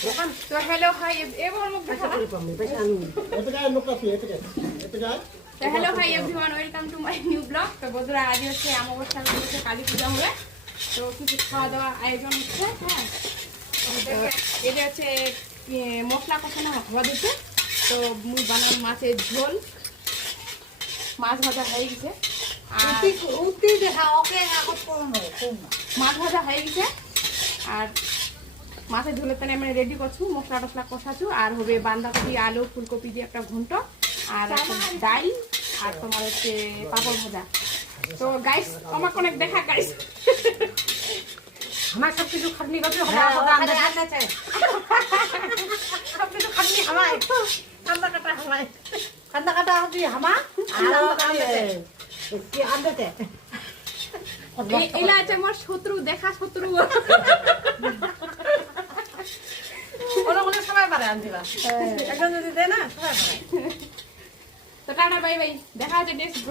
তো hello hi hello hi everyone, welcome to my new blog. তো বন্ধুরা, আজ হচ্ছে অমাবস্যা, হচ্ছে কালী পূজা হবে। তো কিছু খাওয়া দাওয়া আয়োজন হচ্ছে। হ্যাঁ, এটা হচ্ছে মশলা কষানো হওয়া দিচ্ছে। তো মুই বানাম মাছের ঝোল, মাছ ভাজা হয়ে গেছে। আর মাছ ভাজা হয়ে গেছে। আর মাছের ঝোলের তানে আমি রেডি করছু, মশলা টসলা কষাছু। আর হবে বাঁধাকপি, আলু, ফুলকপি দিয়ে একটা ঘন্ট, আর একটা ডাল, আর তোমার হচ্ছে পাপড় ভাজা। তো গাইস, আমার অনেক দেখা গাইস, আমার সব কিছু খাটনি করছে, সব কিছু খাটনি হামায়, কান্দা কাটা হামায়, কান্দা কাটা হচ্ছে হামা কি আনতে এলা আছে আমার শত্রু, দেখা শত্রু। ওরা মনে সবাই পারে আনছিলা, একজন যদি দেয় না সবাই পারে। তো টাটা, বাই বাই, দেখা হচ্ছে নেক্সট।